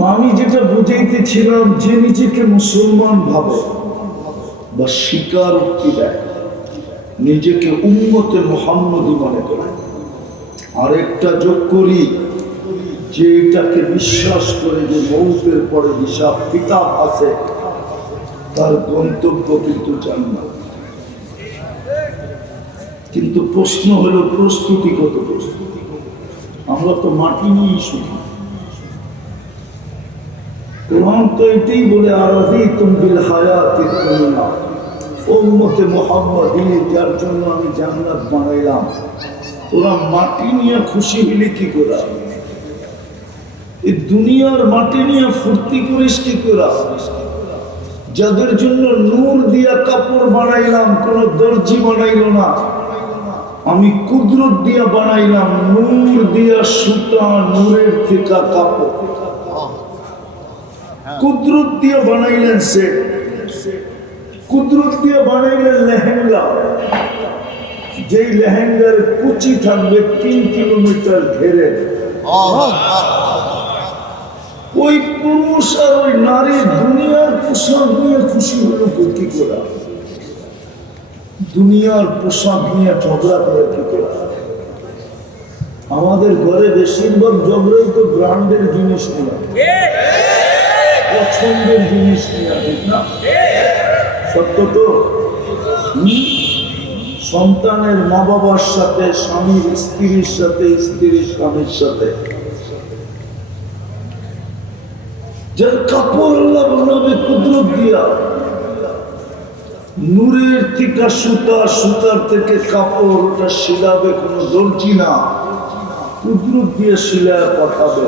তো আমি যেটা বুঝাইতেছিলাম, যে নিজেকে মুসলমান ভাবে বা স্বীকারোক্তি দেয়, নিজেকে উম্মতে মুহাম্মদী মনে করে, আরেকটা যোগ করি, যে এটাকে বিশ্বাস করে যে মৌতের পরে হিসাব কিতাব আছে, তার গন্তব্য কিন্তু জান্নাত। কিন্তু প্রশ্ন হলো প্রস্তুতি কত? আমরা তো মাটি নিয়েই শুনি। কোরআন তো এটাই বলে, আরাযীতুম বিল হায়াতিদ দুনিয়া, উম্মতে মুহাম্মদী, যার জন্য আমি জান্নাত বানাইলাম, তোরা মাটি নিয়ে খুশি হলি কি করে? এই দুনিয়ার মাটি নিয়ে ফুর্তি করিস কি করে? যাদের জন্য নূর দিয়া কাপড় বানাইলাম, কোন দর্জি বানাইল না, আমি কুদরত দিয়া বানাইলাম, নূর দিয়া সুতা, নূরের থেকে কাপড়, কুদরত দিয়ে বানাইলেন সে, কুদরত দিয়ে বানাইলেন লেহেঙ্গা, যেই লেহেঙ্গার কুচি থাকবে 3 কিলোমিটার ঘেরে। ওই পুরুষ আর ওই নারী দুনিয়ার পোশাক নিয়ে খুশি হলো কি করে? দুনিয়ার পোশাক নিয়ে ঝগড়া করে কি করে? আমাদের ঘরে বেশিরভাগ ঝগড়াই তো ব্র্যান্ডের জিনিস নিয়ে, পছন্দের জিনিস নিয়ে, ঠিক না? সত্য তো? সন্তানের মা বাবার সাথে, স্বামীর স্ত্রীর সাথে, স্ত্রীর স্বামীর সাথে। যার কাপড় আল্লাহ বানাবে কুদরত দিয়া, নূরের থেকে সুতা, সুতার থেকে কাপড়, ওটা শিলাবে কোন দর্জি না, কুদরত দিয়ে শিলায় পাঠাবে,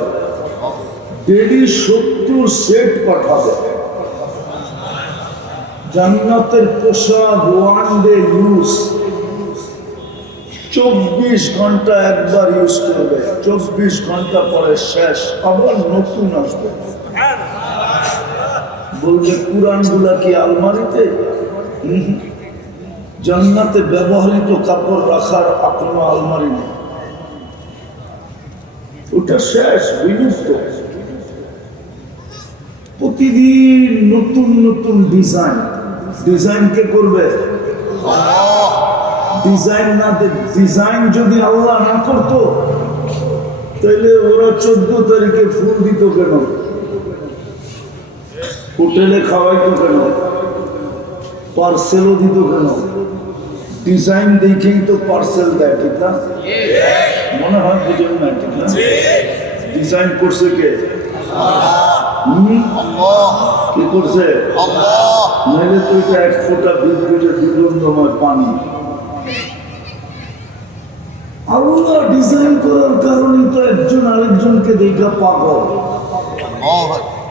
ডেলি 70 সেট পাঠাবে। জান্নাতের পোশাক ওয়ান ডে ইউজ, 24 ঘন্টা একবার ইউজ করবে, 24 ঘন্টা পরে শেষ, আবার নতুন আসবে। বলবে কুরআন গুলা কি আলমারিতে? জান্নাতে ব্যবহৃত কাপড় রাখার কোনো আলমারি নেই, ওটা শেষ, বিলুপ্ত। প্রতিদিন নতুন নতুন ডিজাইন। ডিজাইন কে করবে? ডিজাইন না, ডিজাইন যদি আল্লাহ না করতো তাহলে ওরা 14 তারিখে ফুল দিত কেন? হোটেলে খাওয়াইতো কেন? পার্সেলও দিত কেন? ডিজাইন দেখেই তো পার্সেল দেয়, ঠিক না? মনে হয় বুঝেন না, ঠিক না? ডিজাইন করছে কে? কি করছে? নাহলে তো এটা 1 ফোঁটা বিদ্যুতের দুর্গন্ধময় পানি। আল্লাহ ডিজাইন করার কারণে তো একজন আরেকজনকে দেখা পাগল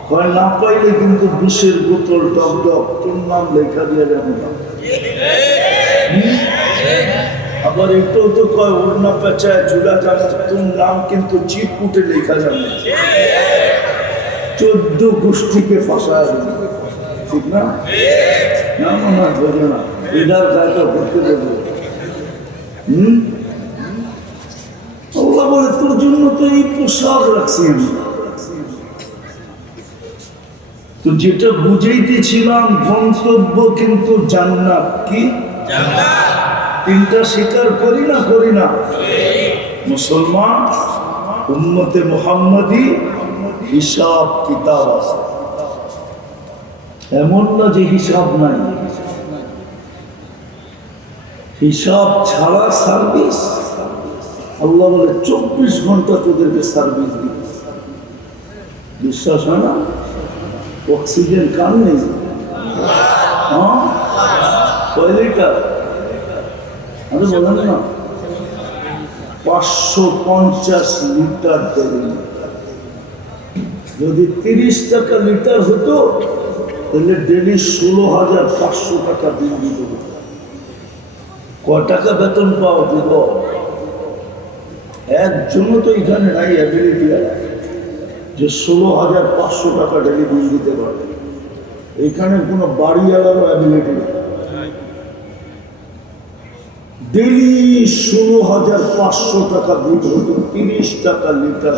হয়, না পাইলে কিন্তু বিষের বোতল টক টক তোর নাম লেখা দিয়ে যাবে না। আবার এটাও তো কয় ওর না পেঁচায় চুলা যাবে, তোর নাম কিন্তু চিটকুটে লেখা যাবে, 14 গোষ্ঠীকে ফাঁসায়, ঠিক না? না মনে হয় বোঝে না, এটার গায়টা ভর্তি দেবো। আল্লাহ বলে তোর জন্য তো এই পোশাক রাখছি আমি। তো যেটা বুঝাইতেছিলাম, গন্তব্য কিন্তু জান্নাত। কি জান্নাত? 3টা স্বীকার করি না? করি না? মুসলমান, উম্মতে মুহাম্মদী, হিসাব কিতাব আছে। এমন না যে হিসাব নাই, হিসাব ছাড়া সার্ভিস। আল্লাহ বলে 24 ঘন্টা তোদেরকে সার্ভিস দিবে। বিশ্বাস হয় না? অক্সিজেন কান নেই, হ্যাঁ, কয় লিটার? আরে বলেন না, 550 লিটার দেবেন। যদি 30 টাকা লিটার হতো তাহলে ডেলি 16,500 টাকা বিল দিত। কয় টাকা বেতন পাওয়া দিত? একজনও তো এখানে নাই অ্যাবিলিটি যে 16,500 টাকা ডেলি বিল দিতে পারবে। এখানে কোনো বাড়িওয়ালারও অ্যাবিলিটি নেই। ডেলি 16,500 টাকা বিল হতো, 30 টাকা লিটার।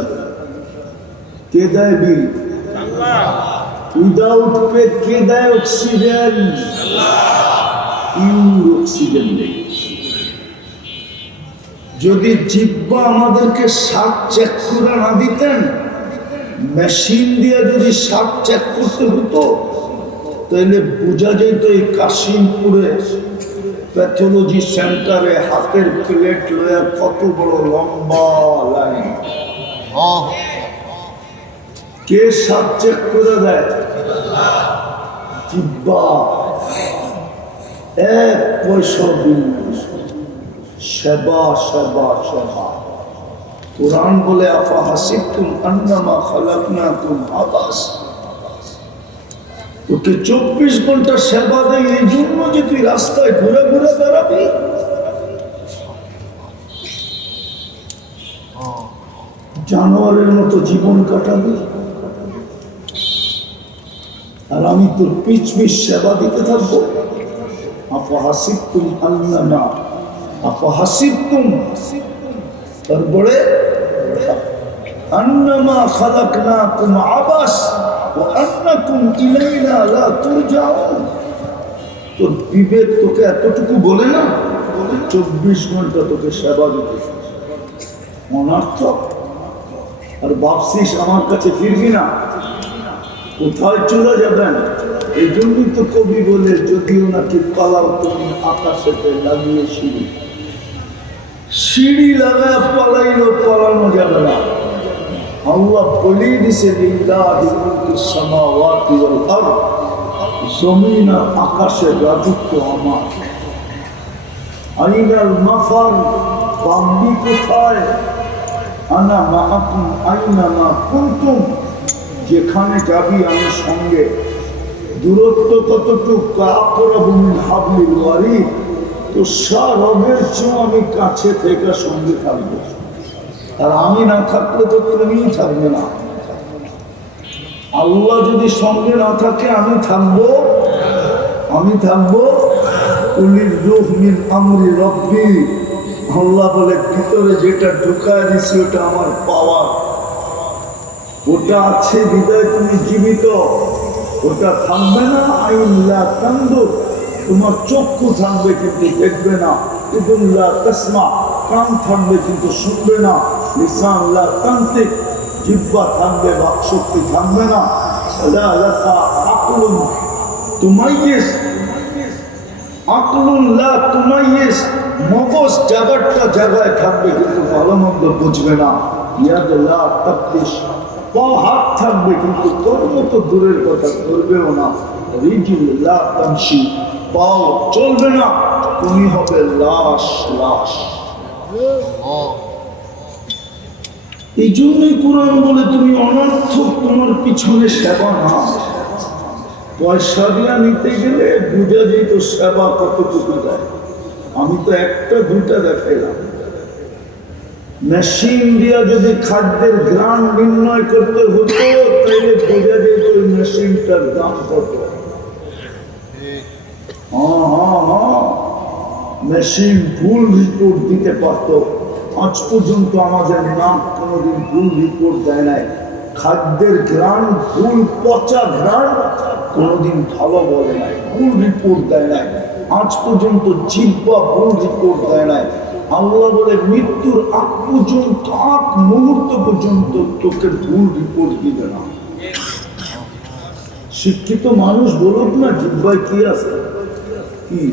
কে দেয় বিল? উইদাউট পে কে দেয় অক্সিজেন? পিওর অক্সিজেন দেয়। যদি জিহ্বা আমাদেরকে স্বাদ চেক করে না দিতেন, মেশিন দিয়ে যদি স্বাদ চেক করতে হতো, তাহলে বোঝা যেত এই কাশিমপুরে প্যাথোলজি সেন্টারে হাতের প্লেট লয়া কত বড় লম্বা লাইন। কে স্বাদ চেক করে দেয়? জিহ্বা। 1 পয়সা বিল নেই। সেবা সেবা সেবা। কুরআন বলে আফা হাসিবতুম আন্নামা খালাকনাকুম আবাস। তোকে 24 ঘন্টা সেবা দেয় এই জন্য যে তুই রাস্তায় ঘুরে ঘুরে বেড়াবি? জানোয়ারের মতো জীবন কাটাবি? আর আমি তোর পিছ পিছ সেবা দিতে থাকবো? আফা হাসিবতুম আন্নামা, আফা হাসিবতুম, তারপরে আন্নামা খালাকনাকুম আবাস ওয়া আন্নাকুম ইলাইনা লা তুরজাউন। তোর বিবেক তোকে এতটুকু বলে না? 24 ঘন্টা তোকে সেবা দিতে অনর্থক। আর ভাবছিস আমার কাছে ফিরবি না, কোথায় চলে যাবেন? এই জন্যই তো কবি বলে, যদিও নাকি পালাও তুমি আকাশেতে লাগিয়ে সিঁড়ি। সিঁড়ি লাগায় পালাইলেও পালানো যাবে না। আল্লাহ বলেই দিছে লিল্লাহি মুলকুস সামাওয়াতি ওয়াল আরদ, জমিন আর আকাশের রাজত্ব আমার। আইনাল মাফার, বাম্বি কোথায়? আনা মাআকুম আইনা মা কুনতুম, যেখানে যাবি আমি সঙ্গে। দূরত্ব কতটুকু? আকরাবু মিন হাবলিল ওয়ারিদ, তো রবের চেয়েও আমি কাছে থেকে সঙ্গে থাকবো। আর আমি না থাকলে তো তুমিই থাকবে না। আল্লাহ যদি সঙ্গে না থাকে আমি থাকবো? আমি থাকবো? কুলির রূহ মিন আমরি রব্বি। আল্লাহ বলে ভিতরে যেটা ঢুকায় দিছি ওটা আমার পাওয়ার, ওটা আছে বিদায় তুমি জীবিত। ওটা থাকবে না। আইল্লা তান্দুর, তোমার চক্ষু থাকবে কিন্তু দেখবে না। উদুল্লাহ তাসমা, কান থাকবে কিন্তু শুনবে না। লিসান লা তান্তিক, জিহ্বা থাকবে বাকশক্তি থাকবে না। লা লাকা আকলুন তুমাইয়িজ, আকলুন লা তুমাইয়িজ, মগজ জায়গাটা জায়গায় থাকবে কিন্তু ভালো মন্দ বুঝবে না। ইয়াদ লা তাফতিশ, পা হাত থাকবে কিন্তু কর্ম তো দূরের কথা করবেও না। রিজিল লা তামশি, পাও চলবে না, তুমি হবে লাশ লাশ। এই জন্যই কোরআন বলে তুমি অনর্থক তোমার পিছনে সেবা না। পয়সা দিয়া নিতে গেলে বুঝা যেত সেবা কতটুকু দেয়। আমি তো একটা দুটা দেখাইলাম। মেশিন দিয়া যদি খাদ্যের গ্রাম নির্ণয় করতে হতো তাহলে বোঝা যেত ওই মেশিনটার দাম কত। মেশিন ভুল রিপোর্ট দিতে পারত। আজ পর্যন্ত আমাদের নাম কোনোদিন ভুল রিপোর্ট দেয় নাই। খাদ্যের ঘ্রাণ ভুল, পচা ঘ্রাণ কোনোদিন ভালো বলে নাই, ভুল রিপোর্ট দেয় নাই। আজ পর্যন্ত জিহ্বা ভুল রিপোর্ট দেয় নাই। আল্লাহ বলে মৃত্যুর আগ পর্যন্ত, আগ মুহূর্ত পর্যন্ত তোকে ভুল রিপোর্ট দিবে না। শিক্ষিত মানুষ বলুক না জিহ্বায় কি আছে, কি?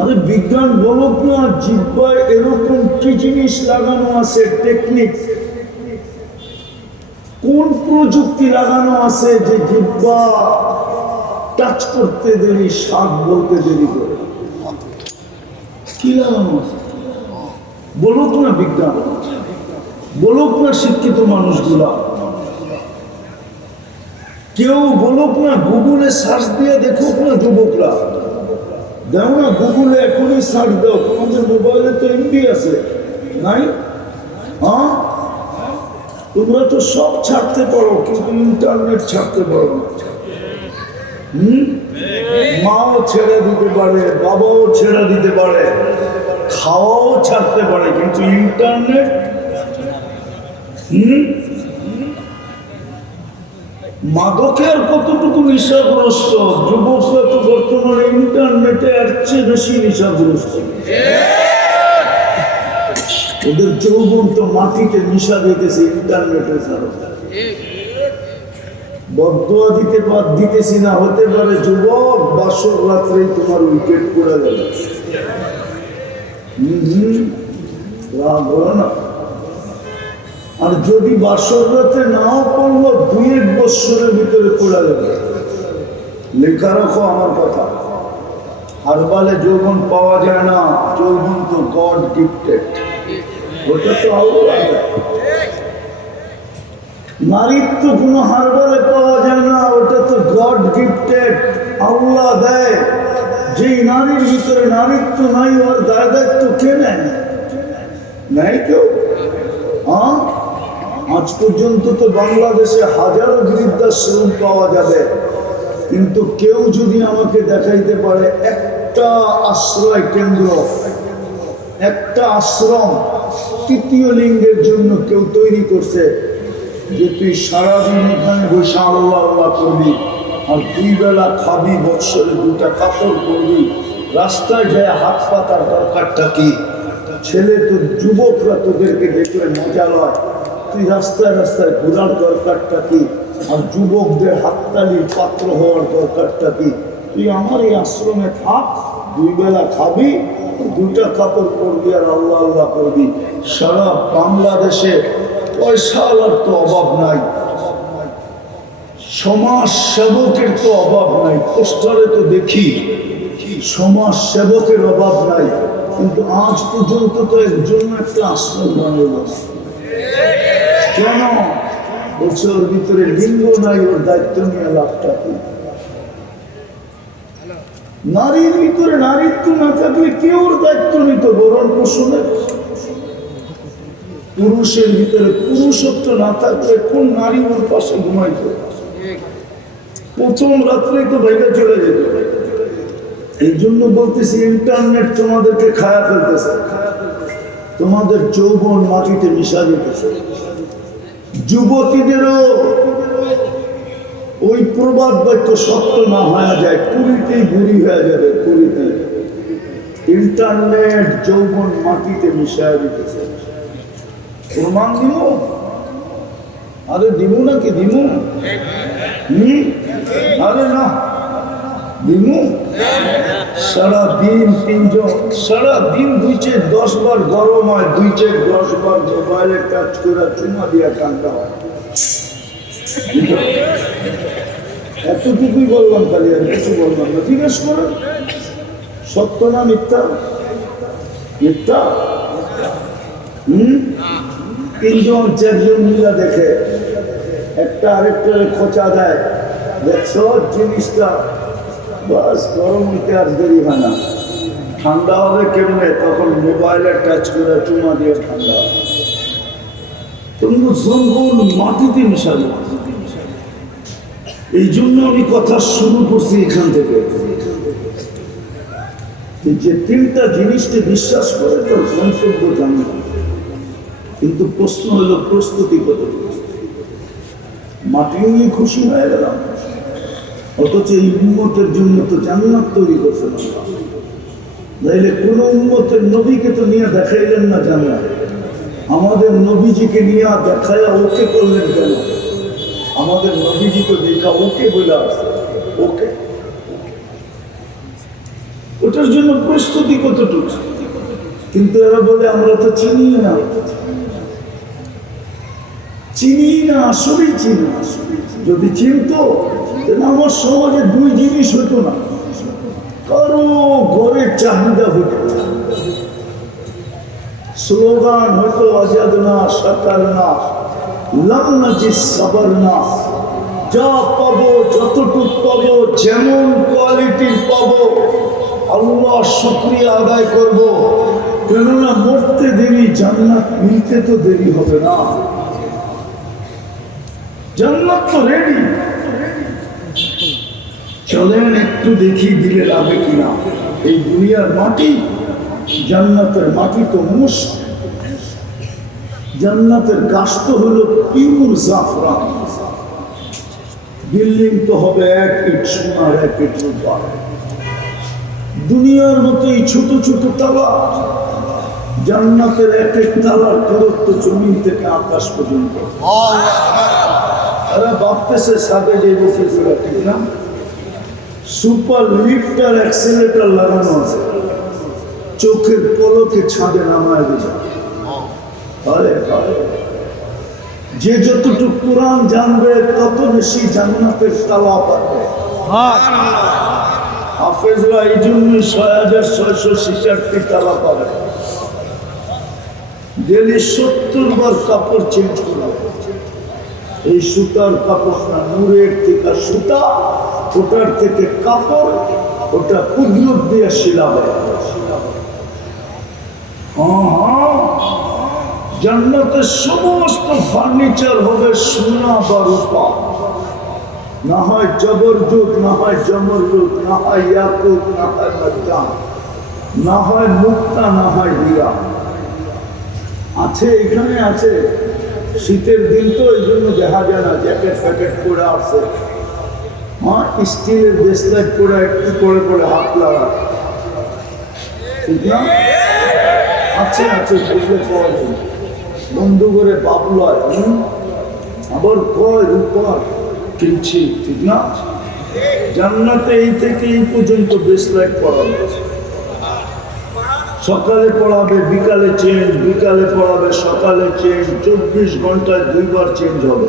আরে বিজ্ঞান বলুক না জিহ্বায় এরকম কি জিনিস লাগানো আছে, টেকনিক, কোন প্রযুক্তি লাগানো আছে যে জিহ্বা টাচ করতে দেরি, স্বাদ বলতে দেরি করে। কি লাগানো আছে বলুক না বিজ্ঞান, বলুক না শিক্ষিত মানুষগুলা। কেউ বলুক না, গুগলে সার্চ দিয়ে দেখুক না যুবকরা। দাও না গুগলে, এখনই সার্চ দাও। তোমাদের মোবাইলে তো এমবি আছে নাই? হ্যাঁ, তোমরা তো সব ছাড়তে পারো কিন্তু ইন্টারনেট ছাড়তে পারো না। মাও ছেড়ে দিতে পারে, বাবাও ছেড়ে দিতে পারে, খাওয়াও ছাড়তে পারে, কিন্তু ইন্টারনেট মাদকের কতটুকু নেশাগ্রস্ত, যুবকরা তো বর্তমানে ইন্টারনেটে এর চেয়ে বেশি নেশাগ্রস্ত। ওদের যৌবন তো মাটিতে নেশা দিতেছে ইন্টারনেটের কারণে। বদুয়া দিতেছি না, হতে পারে যুবক বাসর রাত্রে তোমার উইকেট পড়ে গেল। না, আর যদি বাসর রাতে নাও পড়লো 2-1 বৎসরের ভিতরে পড়ে যাবে। লেখা রাখো আমার কথা, হারবালে যৌবন পাওয়া যায় না, যৌবন তো গড গিফটেড, ওটা তো আল্লাহ। নারীত্ব কোনো হারবালে পাওয়া যায় না, ওটা তো গড গিফটেড, আল্লাহ দেয়। যেই নারীর ভিতরে নারীত্ব নাই, ওর দায় দায়িত্ব কে নেয়? নাই কেউ। আজ পর্যন্ত তো বাংলাদেশে হাজারো বৃদ্ধাশ্রম পাওয়া যাবে, কিন্তু কেউ যদি আমাকে দেখাইতে পারে একটা আশ্রয় কেন্দ্র, একটা আশ্রম তৃতীয় লিঙ্গের জন্য কেউ তৈরি করছে, যে তুই সারাদিন এখানে বসে আল্লাহ আল্লাহ করবি আর 2 বেলা খাবি, বৎসরে 2টা কাপড় পরবি, রাস্তায় যায় হাত পাতার দরকারটা কি? ছেলে তো যুবকরা তোদেরকে দেখলে মজা লয়, তুই রাস্তায় রাস্তায় ঘোরার দরকারটা কি? আর যুবকদের হাততালির পাত্র হওয়ার দরকারটা কি? তুই আমার এই আশ্রমে থাক, 2 বেলা খাবি, 2টা কাপড় পরবি আর আল্লাহ আল্লাহ করবি। সারা বাংলাদেশে পয়সাওয়ালার তো অভাব নাই, সমাজ সেবকের তো অভাব নাই। পোস্টারে তো দেখি সমাজ সেবকের অভাব নাই, কিন্তু আজ পর্যন্ত তো এর জন্য একটা আশ্রম বানাইল না। কেন? বলছে ওর ভিতরে লিঙ্গ নাই, ওর দায়িত্ব নিয়ে লাভটা কি? নারীর ভিতরে নারীত্ব না থাকলে কে ওর দায়িত্ব নিত? বরণ পোষণের। পুরুষের ভিতরে পুরুষত্ব না থাকলে কোন নারী ওর পাশে ঘুমাইত? প্রথম রাত্রেই তো বাইরে চলে যেত। এই জন্য বলতেছি, ইন্টারনেট তোমাদেরকে খায়া ফেলতেছে, তোমাদের যৌবন মাটিতে মিশা যেতেছে। যুবতীদেরও ওই প্রবাদ বাক্য সত্য না হয়ে যায়, কুড়িতেই বুড়ি হয়ে যাবে, কুড়িতেই। ইন্টারনেট যৌবন মাটিতে মিশা দিতেছে। প্রমাণ দিব? আরে দিব নাকি দিব? আরে না দিমু। সারাদিন 3জন, সারাদিন 2-10 বার গরম হয়, 2-10 বার মোবাইলে টাচ করে চুমা দিয়া কান্দা হয়। এতটুকুই বললাম, খালি আর কিছু বললাম না। জিজ্ঞেস করেন সত্য না মিথ্যা? মিথ্যা। 3-4জন মিলা দেখে, একটা আরেকটারে খোঁচা দেয়, দেখছো জিনিসটা, বাস গরম হইতে আর দেরি হয় না। ঠান্ডা হবে কেমনে? তখন মোবাইলে টাচ করে চুমা দিয়ে ঠান্ডা হবে। জঙ্গল মাটিতে মিশালো। এই জন্য আমি কথা শুরু করছি এখান থেকে, যে 3টা জিনিসকে বিশ্বাস করে তার গন্তব্য জানে। কিন্তু প্রশ্ন হলো প্রস্তুতি কত? মাটি নিয়ে খুশি হয়ে গেলাম, অথচ এই উম্মতের জন্য তো জান্নাত তৈরি করছে না। তাইলে কোন উম্মতের নবীকে তো নিয়ে দেখাইলেন না জান্নাত, আমাদের নবীজিকে নিয়ে দেখায়া ওকে করলেন কেন? আমাদের নবীজি তো দেখা ওকে বলে আসছে, ওকে। ওটার জন্য প্রস্তুতি কতটুকু? কিন্তু এরা বলে আমরা তো চিনি না, চিনি না, আসলেই চিনি না। যদি চিনতো তাহলে আমার সমাজে 2 জিনিস হতো না, কারো ঘরের চাহিদা হতো, স্লোগান হয়তো আজাদ না, সাকার না, লামনাজি সাবার না, যা পাবো যতটুকু পাবো, যেমন কোয়ালিটির পাবো, আল্লাহ শুকরিয়া আদায় করব। কেননা মরতে দেরি, জান্নাত মিলতে তো দেরি হবে না। জান্নাত তো রেডি, চলেন একটু দেখি দিলে লাগে কিনা। এই দুনিয়ার মাটি, জান্নাতের মাটি তো মুশক, জান্নাতের গাছ তো হলো পিউর জাফরান। বিল্ডিং তো হবে 1 ইট সোনার 1 ইট রূপা। দুনিয়ার মতো এই ছোট ছোট তালা, জান্নাতের 1 এক তালার দূরত্ব জমিন থেকে আকাশ পর্যন্ত। এরা ভাবতেছে সাথে যে বসে ঠিক না, সুপার লিফটার অ্যাক্সিলেটর লাগানো আছে, চোখের পলকে ছাদে নামায় দিচ্ছে। যে যতটুকু কোরআন জানবে তত বেশি জান্নাতের তালা পাবে। হাফেজরা এই জন্যই 6666 তালা পাবে। ডেলি 70 বার কাপড় চেঞ্জ করা। এই সুতার কাপড় না, নূরের থেকে সুতা, ওটার থেকে কাপড়, ওটা কুদরত দিয়ে শিলাবে। জান্নাতের সমস্ত ফার্নিচার হবে সোনা বা রূপা, না হয় জবরজুত, না হয় জমরজুত, না হয় ইয়াকুত, না হয় মারজান, না হয় মুক্তা, না হয় হীরা। আছে এখানে আছে, শীতের দিন তো এই জন্য দেখা যায় না, জ্যাকেট ফ্যাকেট পরে আসছে। স্টিলের ব্রেসলেট পরে একটু করে করে হাত লাগা, ঠিক না? আছে আছে, বুঝলে পাওয়া যায়। বন্ধু করে বাবুলায় আবার কয় রূপা কিনছি, ঠিক না? জান্নাতে এই থেকে এই পর্যন্ত ব্রেসলেট পড়াবে, সকালে পড়াবে, বিকালে চেঞ্জ, বিকালে পড়াবে, সকালে চেঞ্জ, 24 ঘন্টায় 2 বার চেঞ্জ হবে।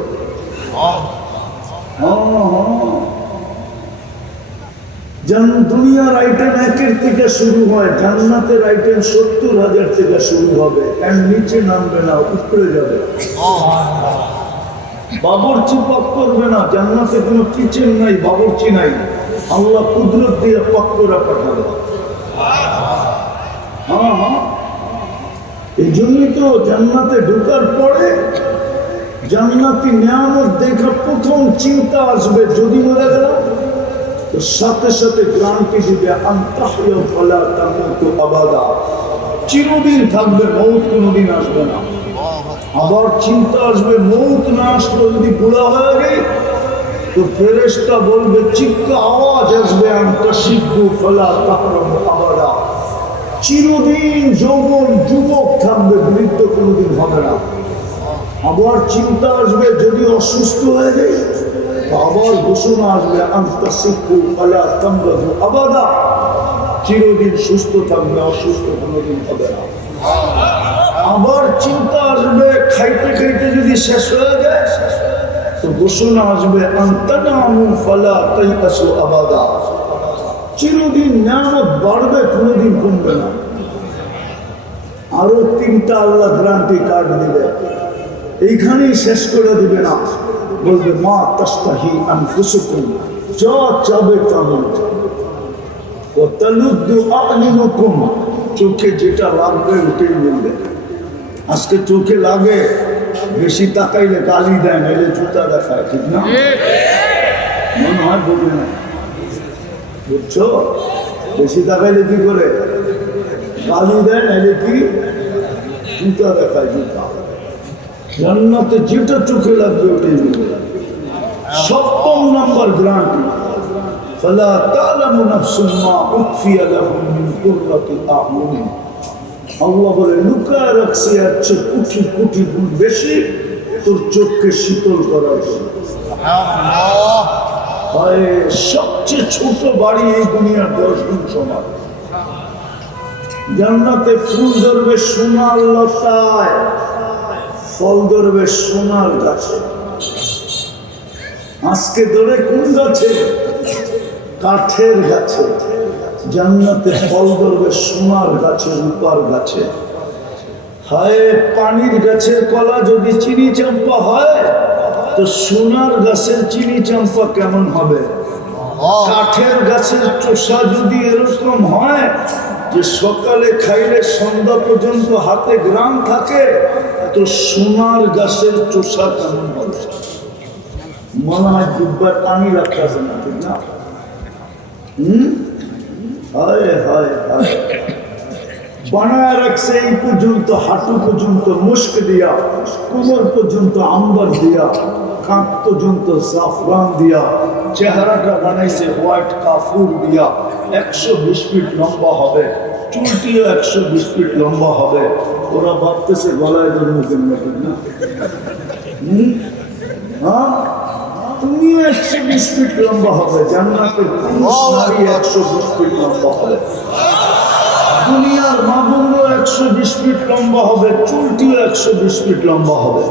দুনিয়ার আইটেম 1 থেকে শুরু হয়, জান্নাতের আইটেম 70,000 থেকে শুরু হবে। এর নিচে নামবে না, উপরে যাবে। বাবরচি পাক করবে না, জান্নাতে কোনো কিচেন নাই, বাবরচি নাই, আল্লাহ কুদরত দিয়ে পাক করে পাঠাবে। এই জন্যই তো জান্নাতে ঢোকার পরে জান্নাতি নিয়ামত দেখা প্রথম চিন্তা আসবে, যদি মরে গেলাম তো সাথে সাথে গ্রান্টি দিবে আনতাহিয়া ফালা তামুতু আবাদা, চিরদিন থাকবে, মৌত কোনোদিন আসবে না। আবার চিন্তা আসবে, মৌত না আসলে যদি বুড়া হয়ে গেই তো ফেরেশতা বলবে, চিৎকার আওয়াজ আসবে, আনতাশিব্বু ফালা তাহরামু আবাদা, চিরদিন যৌবন যুবক থাকবে, বৃদ্ধ কোনোদিন হবে না। আবার চিন্তা আসবে, যদি অসুস্থ হয়ে যায় আবার ঘোষণা আসবে, আনতাশিব্বু ফালা তামরাদু আবাদা, চিরদিন সুস্থ থাকবে, অসুস্থ কোনোদিন হবে না। আবার চিন্তা আসবে, খাইতে খাইতে যদি শেষ হয়ে যায় তো ঘোষণা আসবে, আনতানামু ফালা তাইয়াসু আবাদা, চিরদিন নিয়ামত বাড়বে, কোনোদিন কমবে না। আরো 3টা আল্লাহ গ্রান্টি কার্ড দিবে, এইখানেই শেষ করে দিবে না, বলবে মা তাস্তাহি আনফুসুকুম, যা চাবে তা মিলবে, ওয়া তালুদ্দু আ'ইনুকুম, চোখে যেটা লাগবে ওটাই মিলবে। আজকে চোখে লাগে, বেশি তাকাইলে গালি দেয়, নাইলে জুতা দেখায়, ঠিক না? মনে হয় বলবে না, বুঝছো? বেশি তাকাইলে কি করে গালি দেয়, নাইলে কি জুতা দেখায়, জুতা। জান্নাতে যেটা চোখে লাগবে ওটাই মিলবে। 7ম নাম্বার গ্রান্টি, ফালা তা'লামু নাফসুম মা উখফিয়া লাহুম মিন কুররাতি আ'ইউনিন, আল্লাহ বলে লুকায় রাখছে এর চেয়ে কোটি কোটি গুণ বেশি তোর চোখকে শীতল করার জন্য। সবচেয়ে ছোট বাড়ি এই দুনিয়ার 10 গুণ সমান। জান্নাতে ফুল ধরবে সোনার লতায়, ফল ধরবে সোনার গাছে। আজকে ধরে কোন গাছে? কাঠের গাছে। জান্নাতে ফল ধরবে সোনার গাছে, রূপার গাছে। হায়, পানির গাছের কলা যদি চিনি চাম্পা হয় তো সোনার গাছের চিনি চাম্পা কেমন হবে? কাঠের গাছের চোষা যদি এরকম হয় যে সকালে খাইলে সন্ধ্যা পর্যন্ত হাতে গ্রাম থাকে, তো সোনার গাছের চোষা কেমন হবে? মনে হয় দুবার পানি রাখতেছে না, ঠিক না? হায় হায় হায়, বানায় রাখছে এই পর্যন্ত, হাঁটু পর্যন্ত মুস্ক দিয়া, কোমর পর্যন্ত আম্বার দিয়া, কাঁধ পর্যন্ত জাফরান দিয়া, চেহারাটা বানাইছে হোয়াইট কাফুর দিয়া, 120 ফিট লম্বা হবে, চুলটিও 120 ফিট লম্বা হবে। ওরা ভাবতেছে গলায় জন্মদিন না, হ্যাঁ তুমি 120 ফিট লম্বা হবে, জান্নাতের পুরুষ নারী 120 ফিট লম্বা হবে, দুনিয়ার মা বোনও 120 ফিট লম্বা হবে, চুলটিও 120 ফিট লম্বা হবে।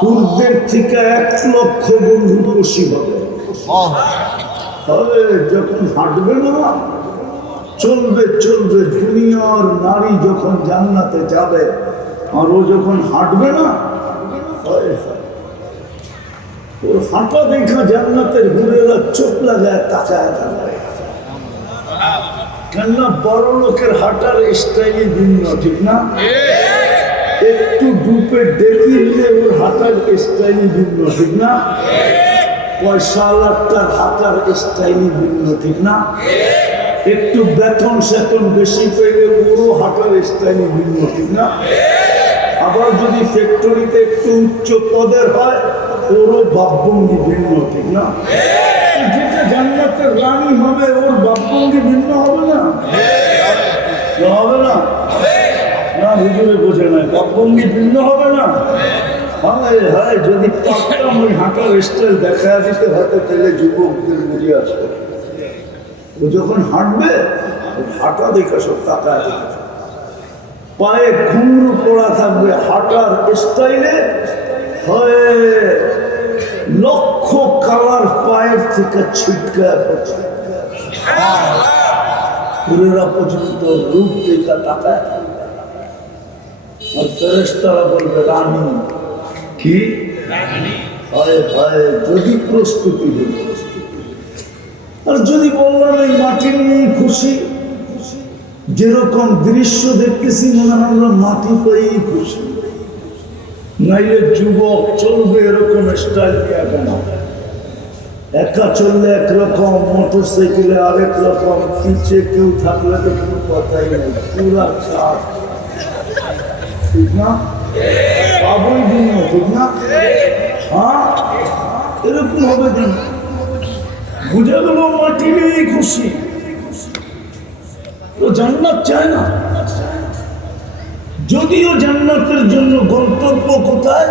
পূর্বের থেকে 1 লক্ষ গুণ রূপসী হবে। যখন হাঁটবে না, চলবে চলবে, দুনিয়ার নারী যখন জান্নাতে যাবে আর ও যখন হাঁটবে না, ওর হাঁটা দেখা জান্নাতের হুরেরা চোখ লাগায় তাকায় থাকবে। কেননা বড় লোকের হাঁটার স্টাইলই ভিন্ন, ঠিক না? একটু ডুপে দেখি নিলে ওর হাঁটার স্টাইলই ভিন্ন, ঠিক না? পয়সাওয়ালার হাঁটার স্টাইলই ভিন্ন, ঠিক না? একটু বেতন সেতন বেশি পেলে ওরও হাঁটার স্টাইলই ভিন্ন, ঠিক না? আবার যদি ফ্যাক্টরিতে একটু উচ্চ পদের হয়, ওরও ভাবভঙ্গি ভিন্ন, ঠিক না? যেটা জান্নাতের রানী হবে, ওর ভাবভঙ্গি ভিন্ন হবে না? হবে না? না, হুজুরে বোঝে না, ভাবভঙ্গি ভিন্ন হবে না? হায় হায়, যদি পারতাম ওই হাঁটার স্টাইল দেখা দিতে হয়তো তাহলে যুবকদের বুঝে আসবে। ও যখন হাঁটবে, হাঁটা দেখা সব তাকায় থাকে, পায়ে ঘুমরু পড়া থাকবে, হাঁটার স্টাইলে হয় লক্ষ কালার পায়ের থেকে ছিটকায় পড়ছে, পুরেরা পর্যন্ত রূপ দেখা তাকায় থাকবে। আর ফেরেশতারা বলবে রানী কি? ভয়ে ভয়ে যদি প্রস্তুতি হল। আর যদি বললাম এই মাটি নিয়ে খুশি, যেরকম দৃশ্য দেখতেছি মনে হয় আমরা মাটি পেয়েই খুশি, নাইলে যুবক চলবে এরকম স্টাইল কেন? একা চললে একরকম, মোটর সাইকেলে আরেক রকম, পিছিয়ে কেউ থাকলে তো কোনো কথাই নেই, পুরা চাপ, ঠিক না? পাবই দিন, ঠিক না? হ্যাঁ, এরকম হবে কেন? বুঝে গেল মাটি নিয়েই খুশি। তো জান্নাত চায় না, যদিও জান্নাতের জন্য গন্তব্য কোথায়?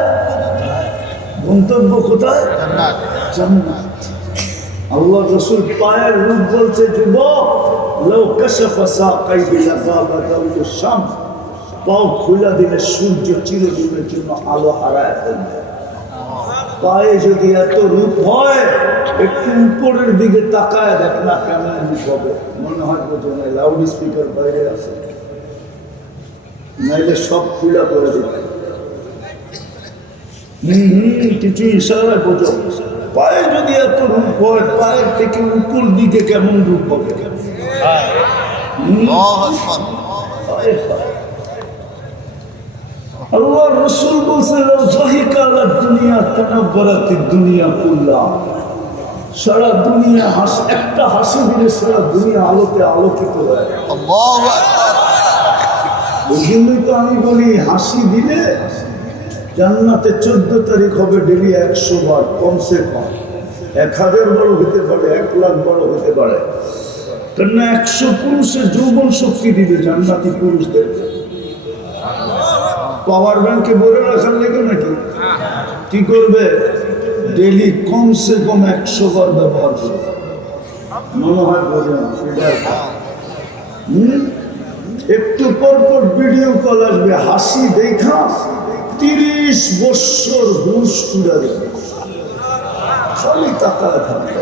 গন্তব্য কোথায়? জান্নাত। আল্লাহ রাসূল পায়ের রূপ বলছে, যুবক লাউ কাশাফা সাকাইহি লাযাবাতাহু শামস, পাও খোলা দিলে সূর্য চিরদিনের জন্য আলো হারায় ফেলবে। পায়ে যদি এত রূপ হয়, একটু উপরের দিকে তাকায় দেখ না কেমন রূপ হবে, মনে হয় বোঝে লাউড স্পিকার বাইরে আছে, নাইলে সব খুলা করে দিবে। কিছু ইশারায় বোঝো, পায়ে যদি এত রূপ হয়, পায়ের থেকে উপর দিকে কেমন রূপ হবে? আল্লাহ রাসূল বলছেন, দুনিয়া তানাব্বারাতিদ দুনিয়া কুল্লাহ, সারা দুনিয়া একটা হাসি দিলে সারা দুনিয়া আলোতে আলোকিত হয়। আল্লাহু আকবার। ওই জন্যই তো আমি বলি, হাসি দিলে জান্নাতে 14 তারিখ হবে ডেলি 100 বার কমসে কম, 1000 বড় হতে পারে, 1 লাখ বড় হতে পারে। কেননা 100 পুরুষের যৌবন শক্তি দিবে জান্নাতি পুরুষদের। পাওয়ার ব্যাংকে ভরে রাখার লেগে নাকি? কি করবে? ডেলি কমসে কম 100 বার ব্যবহার করবে। মনে হয় বোঝে না, একটু পর পর ভিডিও কল আসবে, হাসি দেখা 30 বছর হুঁশ উড়ে যাবে, খালি তাকায় থাকবে।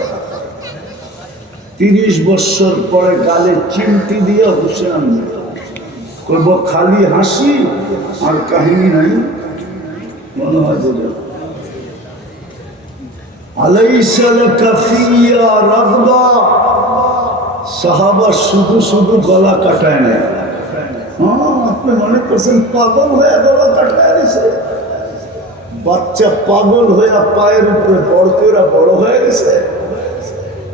30 বছর পরে গালে চিমটি দিয়ে হুঁশে আনবে, করব খালি হাসি আর কাহিনী নাই। মনে হয় বোঝে আলাইসা লাকা ফিয়া রাগবা, সাহাবা শুধু শুধু গলা কাটায় নেয়। আপনি মনে করছেন পাগল হয়ে গলা কাটায় দিছে? বাচ্চা পাগল হয়ে পায়ের উপরে বড়কেরা বড় হয়ে গেছে,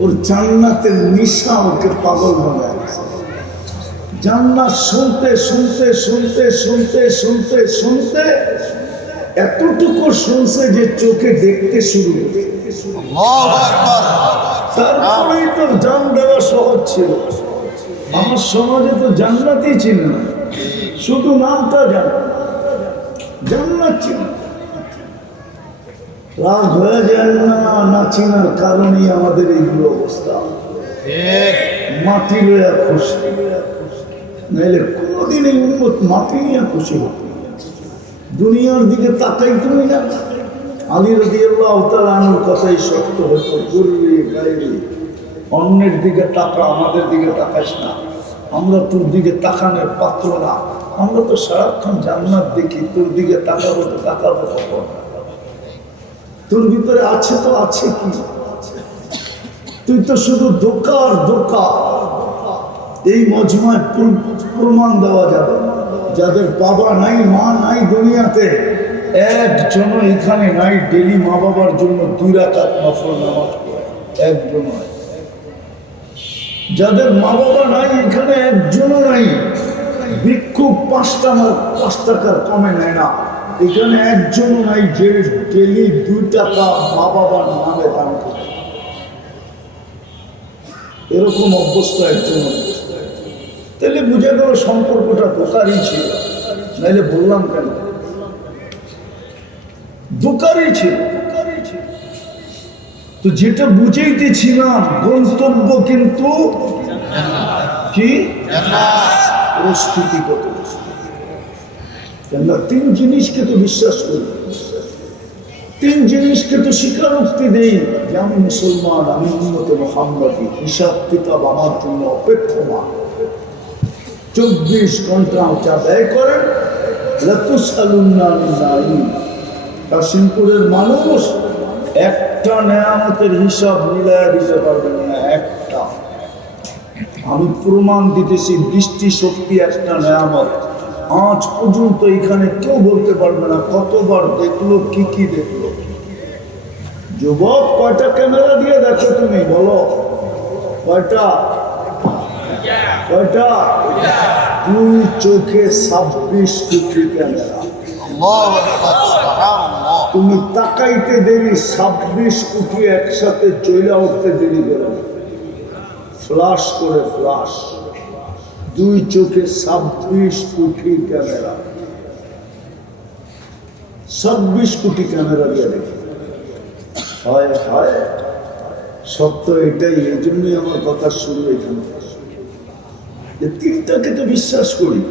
ওর জান্নাতের নিশা ওকে পাগল বানায় গেছে। জান্নাত শুনতে শুনতে শুনতে শুনতে শুনতে শুনতে এতটুকু শুনছে যে চোখে দেখতে শুরু করে। তারপরেই তো জান দেওয়া সহজ ছিল। আমার সমাজে তো জান্নাতই ছিল না, শুধু নামটা জান্নাত ছিল। রাগ হয়ে যায় না চিনার কারণেই আমাদের এইগুলো অবস্থা। মাটি লইয়া খুশি, নাইলে কোনোদিন এই উন্মত মাটি নিয়ে খুশি হতো। দুনিয়ার দিকে তাকাই তুমি না। আলী রাদিয়াল্লাহু তাআলা আনহুর কথাই সত্য হতো, গুররি গায়রি, অন্যের দিকে তাকা, আমাদের দিকে তাকাস না। আমরা তোর দিকে তাকানোর পাত্র না। আমরা তো সারাক্ষণ জান্নাত দেখি, তোর দিকে তাকাবো তো তাকাবো কখন? তোর ভিতরে আছে তো আছে কি? তুই তো শুধু ধোঁকা আর ধোঁকা। এই মজমায় প্রমাণ দেওয়া যাবে, যাদের বাবা নাই মা নাই দুনিয়াতে, একজন এখানে নাই ডেলি মা বাবার জন্য 2 রাকাত নফল নামাজ পড়ে, একজন নাই। যাদের মা বাবা নাই এখানে একজনও নাই, ভিক্ষুক 5 টাকার কমে নেয় না, এখানে একজনও নাই যে ডেলি 2 টাকা মা বাবার নামে দান করে। এরকম অবস্থা একজন। তাহলে বুঝে গেল সম্পর্কটা দোকারই ছিল, নাইলে বললাম কেন? দোকারই ছিল। তো যেটা বুঝাইতেছিলাম, গন্তব্য কিন্তু কি প্রস্তুতিগত। কেননা 3 জিনিসকে তো বিশ্বাস করি, 3 জিনিসকে তো স্বীকারোক্তি দেই যে আমি মুসলমান, আমি উম্মতে মুহাম্মাদি, হিসাব কিতাব আমার জন্য অপেক্ষমান। 24 ঘন্টা যা ব্যয় করেন, লাতুসআলুন্না আনিন নাঈম। কাশিমপুরের মানুষ একটা নেয়ামতের হিসাব মিলায় দিতে পারবেন না, একটা। আমি প্রমাণ দিতেছি, দৃষ্টি শক্তি একটা নেয়ামত। আজ পর্যন্ত এখানে কেউ বলতে পারবে না কতবার দেখলো, কি দেখলো। যুবক, কয়টা ক্যামেরা দিয়ে দেখো তুমি, বলো কয়টা? 2 চোখে 26 কোটি ক্যামেরা। তুমি তাকাইতে দেরি, 26 কোটি একসাথে চইলা উঠতে দেরি করে, ফ্লাশ করে ফ্লাশ। 2 চোখে 26 কোটি ক্যামেরা, 26 কোটি ক্যামেরা দিয়ে দেখি। হয় হয়, সত্য এটাই। এই জন্যই আমার কথা শুরু এখানে। 3টাকে তো বিশ্বাস করি।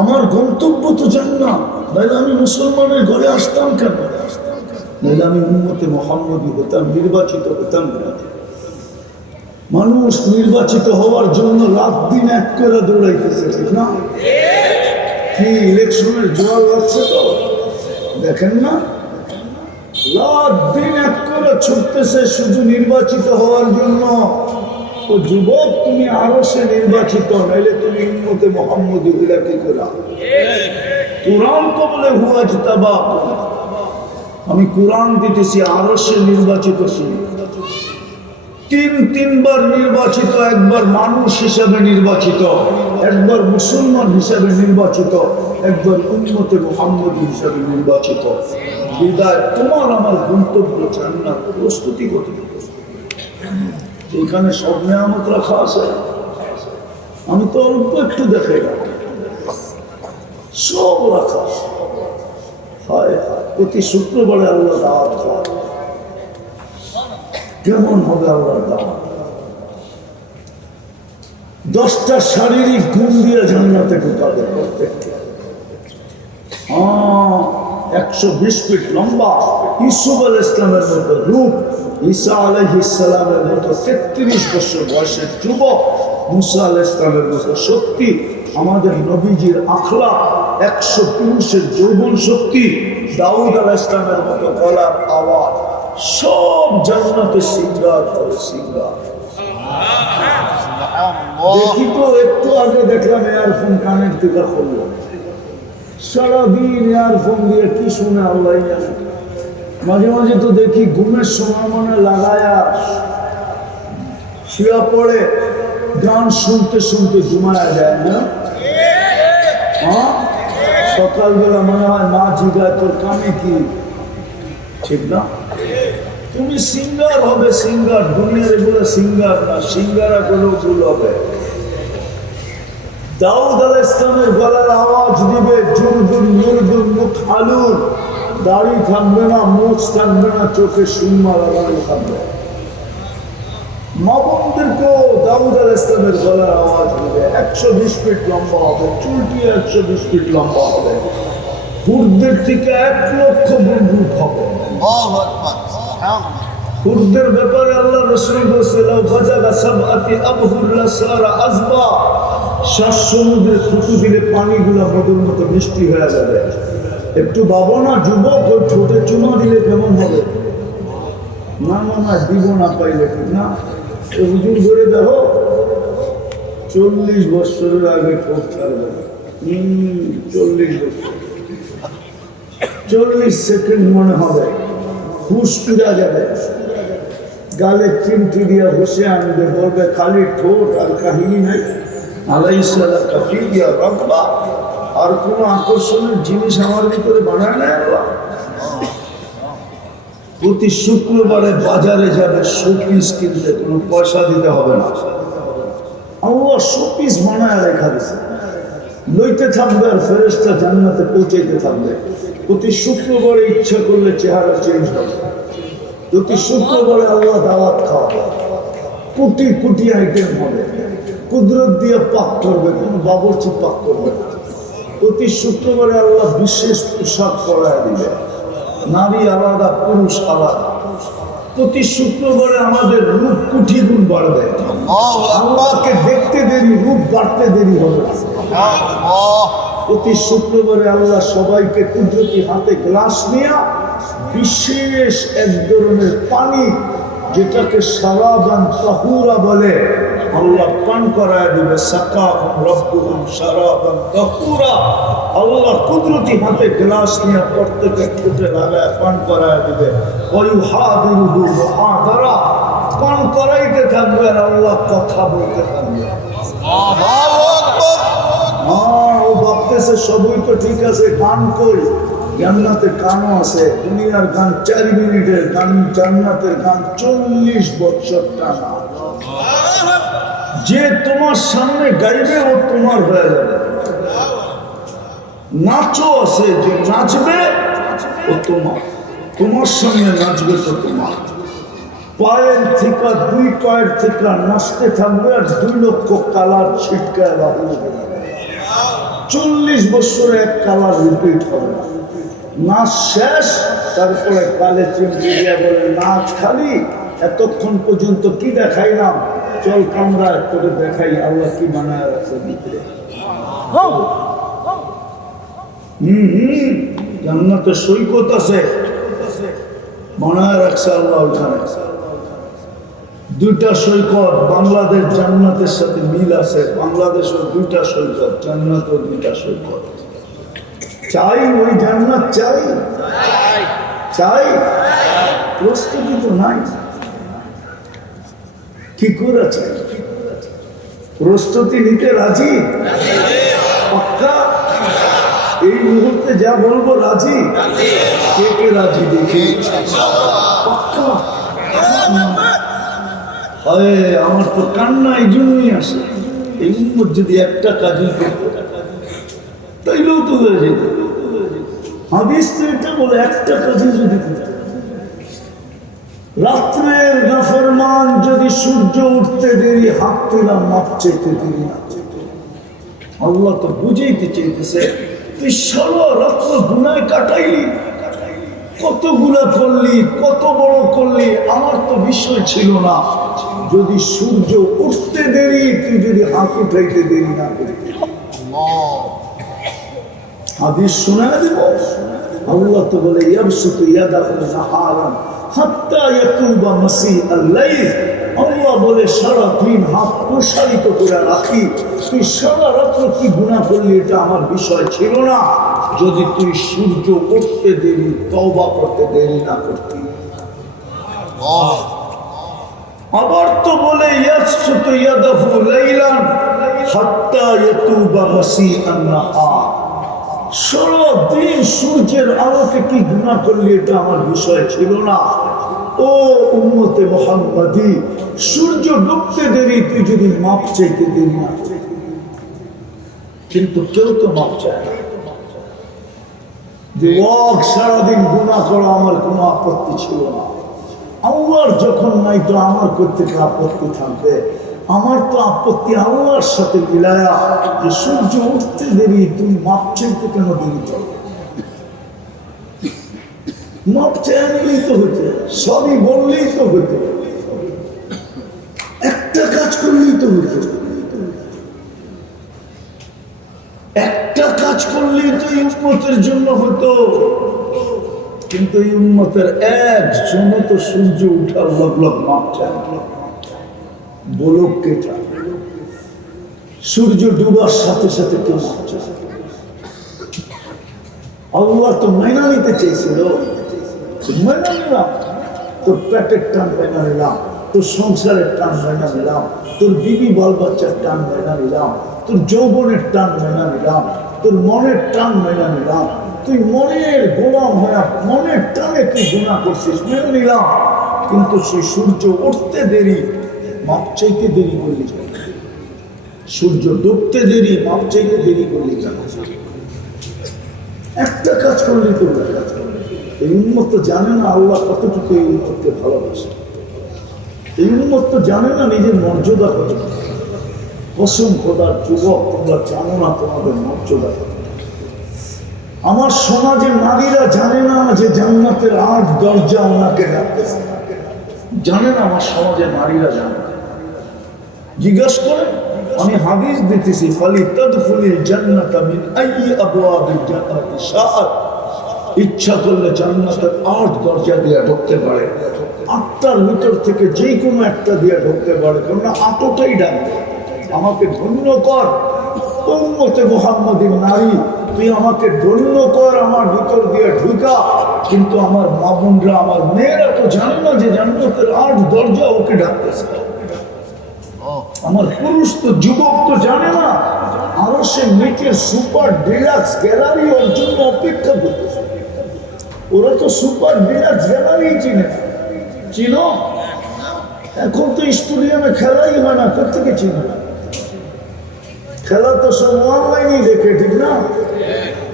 আমার গন্তব্য তো জান্নাত, নাহলে আমি মুসলমানের ঘরে আসতাম কেন? নাহলে আমি উম্মতে মুহাম্মদী হতাম, নির্বাচিত হতাম না। মানুষ নির্বাচিত হওয়ার জন্য রাত দিন এক করে দৌড়াইতেছে, ঠিক না? কি ইলেকশনের জোয়ার লাগছে তো দেখেন না? রাত দিন এক করে ছুটতেছে শুধু নির্বাচিত হওয়ার জন্য। ও যুবক, তুমি আরো সে নির্বাচিত, নাইলে তুমি উম্মতে মুহাম্মদী হইলা কি করে? কুরআন তো বলে হুয়াজতাবা। আমি কুরআন দিতেছি, আরো সে নির্বাচিত ছিল। 3বার নির্বাচিত, একবার মানুষ হিসাবে নির্বাচিত, একবার মুসলমান হিসাবে নির্বাচিত, একবার উম্মতে মুহাম্মদী হিসাবে নির্বাচিত। বিদায় তোমার আমার গন্তব্য জান্নাত। প্রস্তুতি কত? এখানে সব নেয়ামত রাখা আছে, আমি তো অল্প একটু দেখে সব রাখা। হয় প্রতি শুক্রবারে আল্লাহ দাওয়াত খাওয়া। কেমন হবে আল্লাহর দাওয়াত? 10টা শারীরিক গুণ দিয়ে জান্নাতে ঢুকাবে প্রত্যেককে। 120 ফিট লম্বা, ইউসুফ আলাইহিস সালামের মতো রূপ, ঈসা আলাইহিস সালামের মতো 33 বছর বয়সের যুবক, মুসা আলাইহিস সালামের মতো শক্তি, আমাদের নবীজির আখলাক, 100 পুরুষের যৌবন শক্তি, দাউদ আলাইহিস সালামের মতো গলার আওয়াজ, সব জান্নাতে সিঙ্গার করে সিঙ্গার। দেখি তো, একটু আগে দেখলাম এয়ারফোন কানের থেকে খুললো, সারাদিন ইয়ারফোন দিয়ে কি শুনে আল্লাহ জানে। মাঝে মাঝে তো দেখি ঘুমের সময় মনে লাগায়া শুয়া পড়ে, গান শুনতে শুনতে ঘুমায়া যায় না? সকালবেলা মনে হয় মা জিগায় তোর কানে কি, ঠিক না? তুমি সিঙ্গার হবে, সিঙ্গার। দুনিয়ার এগুলো সিঙ্গার না, সিঙ্গারা গুলো ভুল হবে। দাউদ আলাইহিস সালামের গলার আওয়াজ দিবে জুরদুন মুরদুন মুখ আলুর, দাড়ি থাকবে না, মুখ থাকবে না, চোখে সুরমা লাগানো থাকবে। মা বোনদেরকেও দাউদ আলাইহিস সালামের গলার আওয়াজ দিবে। 120 ফিট লম্বা হবে, চুলটি 120 ফিট লম্বা হবে, হুরদের থেকে 1 লক্ষ গুণ রূপ হবে। হুরদের ব্যাপারে আল্লাহ রাসূল বলেছেন, লাউ ফাজাগা সাবআতি আবহুর লাসারা আযবা, 7 সমুদ্রে থুতু দিলে পানিগুলো মধুর মতো মিষ্টি হয়ে যাবে। একটু ভাবো না যুবক, ওই ঠোঁটে চুমা দিলে কেমন হবে? না না না, দিব না পাইলে, ঠিক না? হুজুর ধরে দেখো 40 বছরের আগে ঠোঁট ছাড়বে, 40 বছর, 40 সেকেন্ড মনে হবে হুশ ফিরা যাবে, গালে চিমটি দিয়ে হুশে আনবে, বলবে খালি ঠোঁট আর কাহিনী নাই। আলাইসালা কাফি দিয়া রাখবা, আর কোনো আকর্ষণের জিনিস আমার ভিতরে বানায় না। আল্লাহ প্রতি শুক্রবারে বাজারে যাবে শোপিস কিনতে, কোনো পয়সা দিতে হবে না। আল্লাহ শোপিস বানায় রেখা দিছে, লইতে থাকবে আর ফেরেশতা জান্নাতে পৌঁছাইতে থাকবে। প্রতি শুক্রবারে ইচ্ছা করলে চেহারা চেঞ্জ হবে, প্রতি শুক্রবারে আল্লাহ দাওয়াত খাওয়াবে, কোটি কোটি আইটেম হবে, কুদরত দিয়ে পাক করবে, কোনো বাবুর্চি পাক করবে না। প্রতি শুক্রবারে আল্লাহ বিশেষ পোশাক পরায় দিবে, নারী আলাদা, পুরুষ আলাদা। প্রতি শুক্রবারে আমাদের রূপ কোটি গুণ বাড়বে। আল্লাহকে দেখতে দেরি, রূপ বাড়তে দেরি হবে। প্রতি শুক্রবারে আল্লাহ সবাইকে কুদরতি হাতে গ্লাস নিয়ে বিশেষ এক ধরনের পানি, যেটাকে শারাবান তাহুরা বলে, আল্লাহ পান করায় দিবে। সাকাহুম রাব্বুহুম শারাবান তাহুরা, আল্লাহ কুদরতি হাতে গ্লাস নিয়ে প্রত্যেকের ঠোঁটে লাগায় পান করায় দিবে। ওয়ুহাদিরুহু মুহাদারা, পান করাইতে থাকবে আর আল্লাহ কথা বলতে থাকবে। আল্লাহু আকবার। ও ভাবতেছে সবই তো ঠিক আছে, গান কই? জান্নাতে গানও আছে, দুনিয়ার গান 4 মিনিটের গান, জান্নাতের গান 40 বছর টানা। যে তোমার সামনে গাইবে ও তোমার হয়ে যাবে। নাচও আছে, যে নাচবে ও তোমার, তোমার সামনে নাচবে তো তোমার। পায়ের থেকে 2 পায়ের থেকে নাচতে থাকবে আর 2 লক্ষ কালার ছিটকায় বাবু। 40 বছরে এক কালার রিপিট হবে না। নাচ শেষ, তারপরে কালে চিমটি দিয়ে বলে নাচ খালি, এতক্ষণ পর্যন্ত কি দেখাইলাম, চল কামরা করে দেখাই আল্লাহ কি বানায় রাখছে ভিতরে। জান্নাতে সৈকত আছে, বানায় রাখছে আল্লাহ ওখানে। 2টা সৈকত, বাংলাদেশ জান্নাতের সাথে মিল আছে। বাংলাদেশও 2টা সৈকত, জান্নাতও 2টা সৈকত। চাই ওই জান্নাত, চাই চাই, প্রস্তুতি তো নাই। কি করে চাই? প্রস্তুতি নিতে রাজি? পাক্কা? এই মুহূর্তে যা বলবো রাজি? কে কে রাজি দেখি? পাক্কা? আমার তো কান্না এই জন্যই আসে, এই উম্মত যদি একটা কাজই করতো তাইলেও তো হয়ে যেত। হাদিস তো এটা বলে, একটা কাজই যদি করতো। রাত্রের নাফরমান যদি সূর্য উঠতে দেরি, হাত তোলা মাপ চাইতে দেরি না। আল্লাহ তো বুঝাইতে চাইতেছে, তুই সারা রাত্র গুনায় কাটাইলি, কতগুলা করলি, কত বড় করলি, আমার তো বিষয় ছিল না। যদি সূর্য উঠতে দেরি, তুই যদি হাত উঠাইতে দেরি না করতি। হাদিস শোনা দেব। আল্লাহ তো বলে ইয়াবসুতু ইয়াদাহু নাহারান হাত্তা ইয়াতুবা মাসিআল লাইল। আল্লাহ বলে সারা দিন হাত প্রসারিত করে রাখি, তুই সারা রাত্র কি গুনাহ করলি এটা আমার বিষয় ছিল না, যদি তুই সূর্য উঠতে দেরি, তওবা করতে দেরি না করতি। আবার তো বলে ইয়াবসুতু ইয়াদাহু লাইলান হাত্তা ইয়াতুবা মাসিআন নাহার, সারাদিন সূর্যের আলোকে কি গুনাহ করলি এটা আমার বিষয় ছিল না। ও উম্মতে মুহাম্মাদি, সূর্য ডুবতে দেরি তুই যদি মাপ চাইতে দেরি না, কিন্তু কেউ তো মাপ চায় না। সারাদিন গুনাহ করা আমার কোনো আপত্তি ছিল না। আল্লাহর যখন নাই তো আমার করতে আপত্তি থাকবে? আমার তো আপত্তি আল্লাহর সাথে মিলায়া যে সূর্য উঠতে দেরি তুমি মাপ চাইতে কেন দেরি করো? মাপ চাই নিলেই তো হইতে, সবই বললেই তো হইতে, একটা কাজ করলেই তো হইতে, একটা কাজ করলেই তো উম্মতের জন্য হতো। কিন্তু এই উম্মতের একজন তো সূর্য উঠার লগ মাপ চায়, বলুক কে চায়? সূর্য ডুবার সাথে সাথে কেউ মাপ চায়? আল্লাহ তো মাইনা নিতে চেয়েছিল, মাইনা নিলাম, তোর পেটের টান মাইনা নিলাম, তোর সংসারের টান মাইনা নিলাম, তোর বিবি বাল বাচ্চার টান মাইনা নিলাম, তোর যৌবনের টান মাইনা নিলাম, তোর মনের টান মাইনা নিলাম। তুই মনের গোলাম হয়ে মনের টানে তুই গুনাহ করছিস, মেনে নিলাম। কিন্তু সেই সূর্য উঠতে দেরি, মাপ চাইতে দেরি করলি কেন? সূর্য ডুবতে দেরি, মাপ চাইতে দেরি করলি কেন? একটা কাজ করলি তো। এই উম্মত তো জানে না আল্লাহ কতটুকু এই উম্মতকে ভালোবাসে। এই উম্মত তো জানে না নিজের মর্যাদা কতটুকু। কসম খোদার যুবক, তোমরা জানো না তোমাদের মর্যাদা। আমার সমাজের নারীরা জানে না যে জান্নাতের ৮ দরজা ওনাকে রাখতেছে, জানে না। আমার সমাজের নারীরা জানে। জিজ্ঞাসা করেন, আমি হাদিস দিতেছি, ফালি তাদখুলিল জান্নাতা মিন আইয়ি আবওয়াবিল জান্নাতি শাআত। ইচ্ছা করলে জান্নাতের ৮ দরজা দিয়ে ঢুকতে পারে, ৮টার ভিতর থেকে যে কোনো একটা দিয়ে ঢুকতে পারে, কেননা ৮টাই ডাকবে আমাকে ধন্য কর। উম্মতে মুহাম্মাদি নারী, তুই আমাকে ধন্য কর, আমার ভিতর দিয়ে ঢুকা। কিন্তু আমার মা বোনরা, আমার মেয়েরা তো জানে না যে জান্নাতের ৮ দরজা ওকে ডাকতেছে। আমার পুরুষ তো, যুবক তো জানে না আরো সে নিচের সুপার ডিলাক্স গ্যালারি ওর জন্য অপেক্ষা করতেছে। ওরা তো সুপার ডিলাক্স গ্যালারি চিনে, চিনো? এখন তো স্টেডিয়ামে খেলাই হয় না, কোথেকে চিনে? খেলা তো সব অনলাইনেই দেখে, ঠিক না?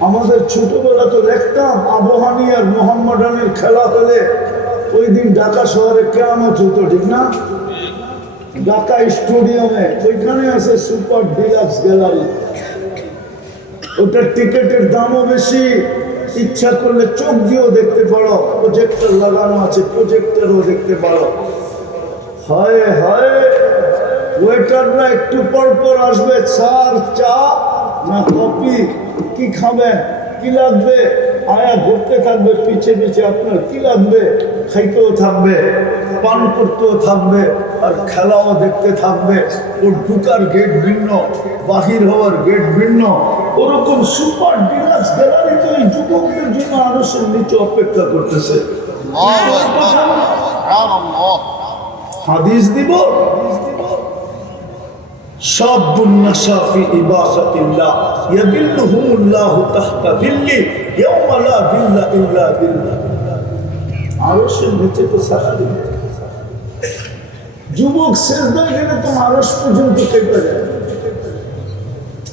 আমাদের ছোটবেলা তো দেখতাম আবহানি আর মোহাম্মডানের খেলা হলে ওই দিন ঢাকা শহরে কিয়ামত হতো, ঠিক না? ঢাকা স্টেডিয়ামে ওইখানে আছে সুপার ডিলাক্স গ্যালারি। ওটার টিকেটের দামও বেশি, ইচ্ছা করলে চোখ দিয়েও দেখতে পারো, প্রজেক্টর লাগানো আছে, প্রজেক্টরও দেখতে পারো। হায় হায়, ওয়েটাররা একটু পর পর আসবে, স্যার চা না কফি, কি খাবেন, কি লাগবে? আয়া ঘুরতে থাকবে পিছে পিছে, আপনার কি লাগবে খাইতেও থাকবে, পান করতেও থাকবে, আর খেলাও দেখতে থাকবে। ওর ঢুকার গেট ভিন্ন, বাহির হওয়ার গেট ভিন্ন। ওরকম সুপার ডিলাক্স গ্যালারি তো এই যুবকদের জন্য আরশের নিচে অপেক্ষা করতেছে। হাদিস দিব, শাবুন নাশা ফি ইবাদাতিল্লাহ ইয়াদিল্লুহুমুল্লাহু তাহতা দিল্লি ইয়াওমা লা দিল্লা ইল্লা দিল্লাহ। আরশের নিচে তো সারা দিন যুবক সিজদায় গেলে তো আরশ পর্যন্ত কেটে যায়।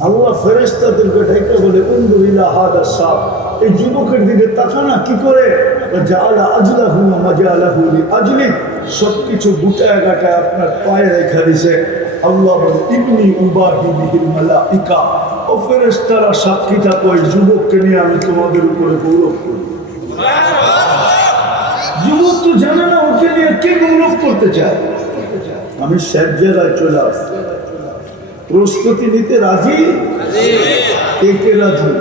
আল্লাহ ফেরেশতাদেরকে ডেকে বলে, উনজুর ইলা হাদা শাব, এই যুবকের দিকে তাকানা কি করে? জাআলা আজলাহু ওয়া মাজালাহু লিআজলি, সবকিছু গুটায় গাটায় আপনার পায়ে রেখে দিয়েছে। আল্লাহ বলে, ইবনি উবাহি বিহিল মালাইকা, ও ফেরেশতারা সাক্ষী থাকো, এই যুবককে নিয়ে আমি তোমাদের উপরে গৌরব করি। যুবক তো জানে না ওকে নিয়ে কে গৌরব করতে চায়। আমি সব জায়গায় চলে আসছি, প্রস্তুতি নিতে রাজি, কে কে রাজি?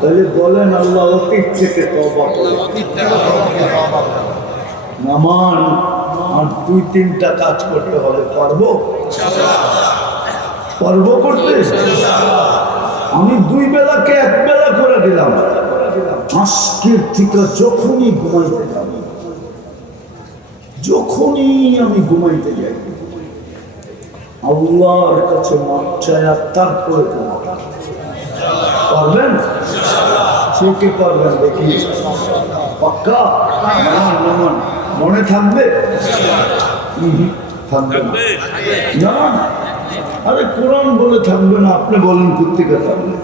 তাহলে বলেন আল্লাহ অতীত থেকে তওবা করো। নামান আর 2-3টা কাজ করতে হবে, পারবো? পারবো করতে? আমি 2 বেলাকে 1 বেলা করে দিলাম। আজকের থেকে যখনই ঘুমাইতে যাব, যখনই আমি ঘুমাইতে যাই, আল্লাহর কাছে মাপ চাই, আর তারপরে ঘুমাবো। পারবেন? সে কে পারবেন দেখি? পাক্কা? মনে থাকবে? থাকবে না। আরে কোরআন বলে থাকবে না, আপনি বলেন কোত্থেকে থাকবে?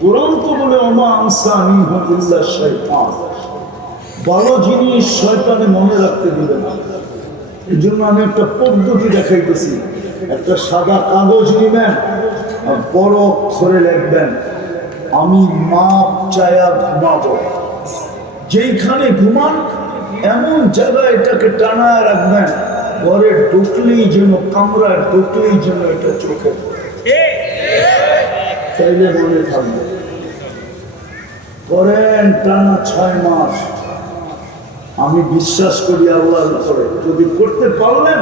কোরআন তো বলে ওমা আনসানি ইল্লা শাইতান, ভালো জিনিস শয়তানে মনে রাখতে দিবে না। এই জন্য আমি একটা পদ্ধতি দেখাইতেছি। একটা সাদা কাগজ নিবেন আর বড় অক্ষরে লিখবেন, আমি মাপ চায়া ঘুমাবো। যেইখানে ঘুমান এমন জায়গায় এটাকে টানায় রাখবেন, ঘরে ঢুকলেই যেন, কামরায় ঢুকলেই যেন এটা চোখে চাইলে মনে থাকবে। করেন টানা 6 মাস। আমি বিশ্বাস করি আল্লাহর উপরে, যদি করতে পারলেন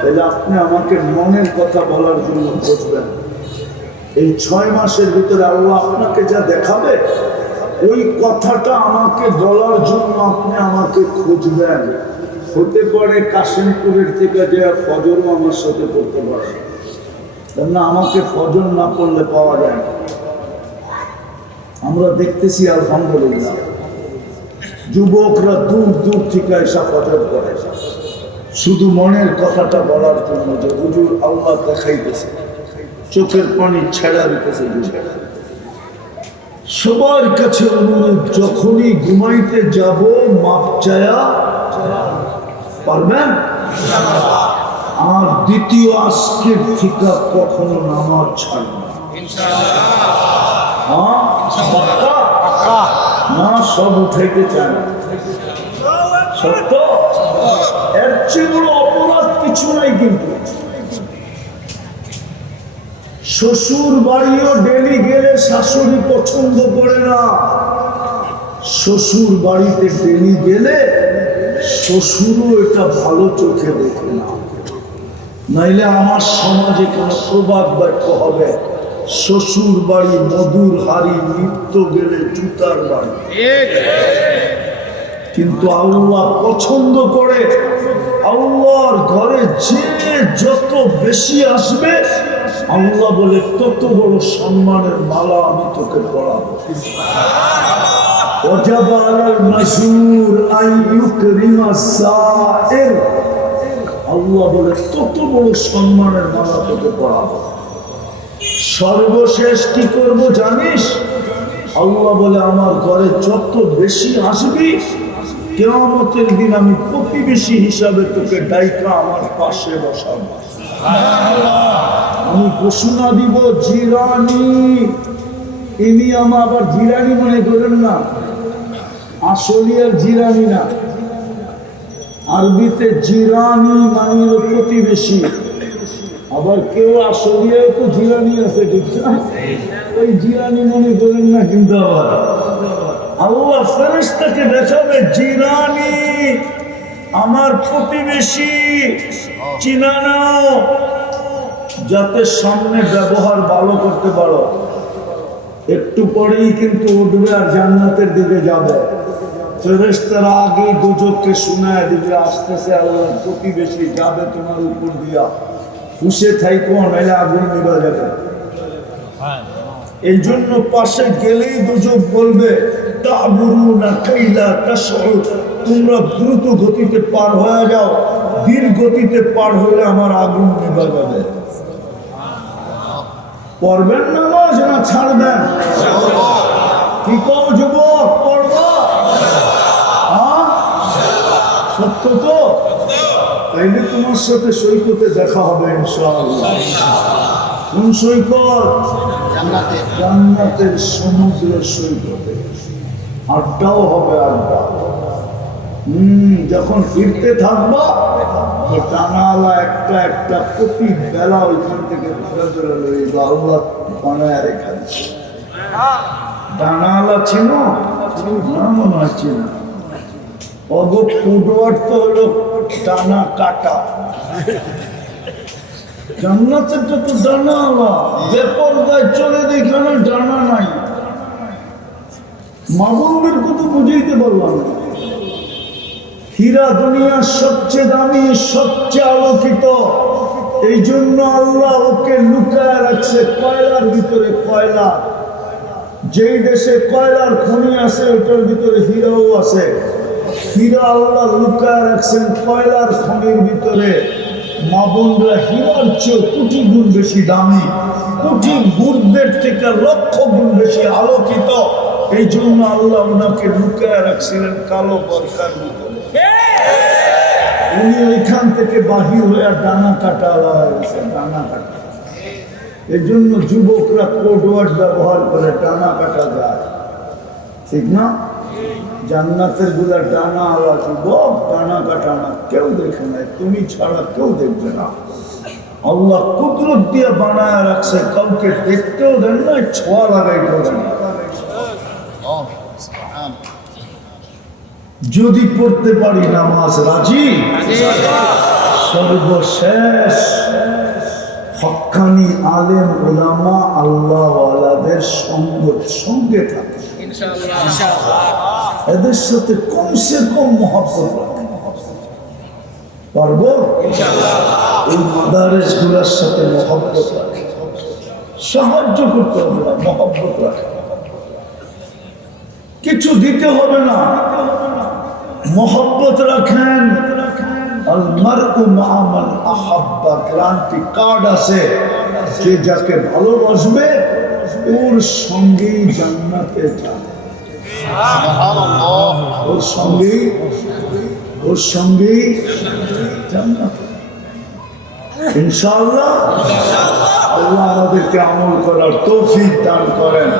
তাহলে আপনি আমাকে মনের কথা বলার জন্য বুঝবেন। এই 6 মাসের ভিতরে আল্লাহ আপনাকে যা দেখাবে, ওই কথাটা আমাকে বলার জন্য আপনি আমাকে খুঁজবেন। হতে পারে কাশিমপুরের থেকে যে ফজরও আমার সাথে করতে পারে, না আমাকে ফজর না করলে পাওয়া যায় না। আমরা দেখতেছি আলহামদুলিল্লাহ যুবকরা দূর দূর থেকে এসা ফজর করে, শুধু মনের কথাটা বলার জন্য যে হুজুর আল্লাহ দেখাইতেছে, চোখের পানি ছেড়া দিতেছে। সবার কাছে অনুরোধ, যখনই ঘুমাইতে যাব মাপ চায়া পারবেন। আর দ্বিতীয় আজকের থেকে কখনো নামাজ ছাড়বেন না। সব উঠাইতে চান সত্য, এর চেয়ে বড় অপরাধ কিছু নাই। কিন্তু শ্বশুর বাড়িও ডেলি গেলে শাশুড়ি পছন্দ করে না। শ্বশুর বাড়িতে ডেলি গেলে শ্বশুরও এটা ভালো চোখে দেখে না। নাইলে আমার সমাজে কোন প্রবাদ বাক্য হবে, শ্বশুর বাড়ি মধুর হাড়ি, নিত্য গেলে জুতার বাড়ি। কিন্তু আল্লাহ পছন্দ করে, আল্লাহর ঘরে যে যত বেশি আসবে আল্লাহ বলে তত বড় সম্মানের মালা আমি তোকে পড়াবো। আল্লাহ বলে তত বড় সম্মানের মালা তোকে পড়াবো। সর্বশেষ কি করব জানিস? আল্লাহ বলে আমার ঘরে যত বেশি আসবি, কিয়ামতের দিন আমি প্রতিবেশী হিসাবে তোকে ডাইকা আমার পাশে বসাবো। আমি ঘোষণা দিব, জিরানি। ইনি আমার আবার জিরানি মনে করেন না, আসলে আর জিরানি না। আরবিতে জিরানি মানে হলো প্রতিবেশী। আবার কেউ আসলে তো জিরানি আছে, ঠিক না? ওই জিরানি মনে করেন না। কিন্তু আবার আল্লাহ ফেরেশতাকে দেখাবে, জিরানি আমার প্রতিবেশী, চিনা নাও, যাতে সামনে ব্যবহার ভালো করতে পারো। একটু পরেই কিন্তু উঠবে আর জান্নাতের দিকে যাবে। ফেরেশতারা আগে দুজককে শোনায় দিবে, আসতেছে আল্লাহর প্রতিবেশী, যাবে তোমার উপর দিয়া, খুশে থাইকো, নাইলে আগুন নিভা যাবে। এই জন্য পাশে গেলেই দুজক বলবে, তা'বুরুনা কাইলা তাশউর, তোমরা দ্রুত গতিতে পার হয়ে যাও, ধীর গতিতে পার হলে আমার আগুন নিভা যাবে। পড়বেন নামাজ না ছাড়বেন? কি কও যুবক, পড়বা? সত্য তো? তাইলে তোমার সাথে সৈকতে দেখা হবে ইনশাআল্লাহ। কোন সৈকত? জান্নাতের সমুদ্র সৈকতে আড্ডাও হবে, আড্ডা। যখন ফিরতে থাকবা তো টানালা একটা একটা প্রতি বেলা ওইখান থেকে ধরে ধরে লইবা, আল্লাহ বানায় রেখা দিচ্ছে। ডানালা ছিল না, মনে হচ্ছে না। অগো ফুটওয়ার তো হলো ডানা কাটা। জান্নাতের তো ডানা আলা, বেপরদায় চলে যেখানে ডানা নাই। মামুনদের কত বুঝাইতে পারলাম না। হীরা দুনিয়ার সবচেয়ে দামি, সবচেয়ে আলোকিত। এই জন্য আল্লাহ ওকে লুকায় রাখছে কয়লার ভিতরে। কয়লা যেই দেশে কয়লার খনি আছে ওটার ভিতরে হীরাও আছে। হীরা আল্লাহ লুকায় রাখছেন কয়লার খনির ভিতরে। মা বোনরা হীরার চেয়ে কোটি গুণ বেশি দামি, কোটি গুণের থেকে লক্ষ গুণ বেশি আলোকিত। এই জন্য আল্লাহ ওনাকে লুকায় রাখছিলেন কালো বরকার ভিতরে। উনি ওইখান থেকে বাহির হয়ে ডানা কাটা হয়ে গেছে, ডানা কাটা। এই জন্য যুবকরা কোড ওয়ার্ড ব্যবহার করে, ডানা কাটা যায়, ঠিক না? জান্নাতের গুলা ডানা আলা যুবক, ডানা কাটা না, কেউ দেখে নাই, তুমি ছাড়া কেউ দেখবে না। আল্লাহ কুদরত দিয়ে বানায় রাখছে, কাউকে দেখতেও দেন না, ছোঁয়া লাগাইতেও দেন না। যদি পড়তে পারি নামাজ, রাজি? সর্বশেষ হক্কানি আলেম ওলামা আল্লাহওয়ালাদের সঙ্গে থাকে, এদের সাথে কমসে কম মহব্বত রাখে। পারবো? এই মাদারেস গুলার সাথে মহব্বত রাখে, সাহায্য করতে হবে না, মহব্বত রাখে। কিছু দিতে হবে না, মহব্বত রাখেন। আল মারউ মা মান আহাব্বা, ক্রান্তি কার্ড আছে, যে যাকে ভালোবাসবে ওর সঙ্গেই জান্নাতে যাবে। ওর সঙ্গেই জান্নাতে ইনশাআল্লাহ। আল্লাহ আমাদেরকে আমল করার তৌফিক দান করেন।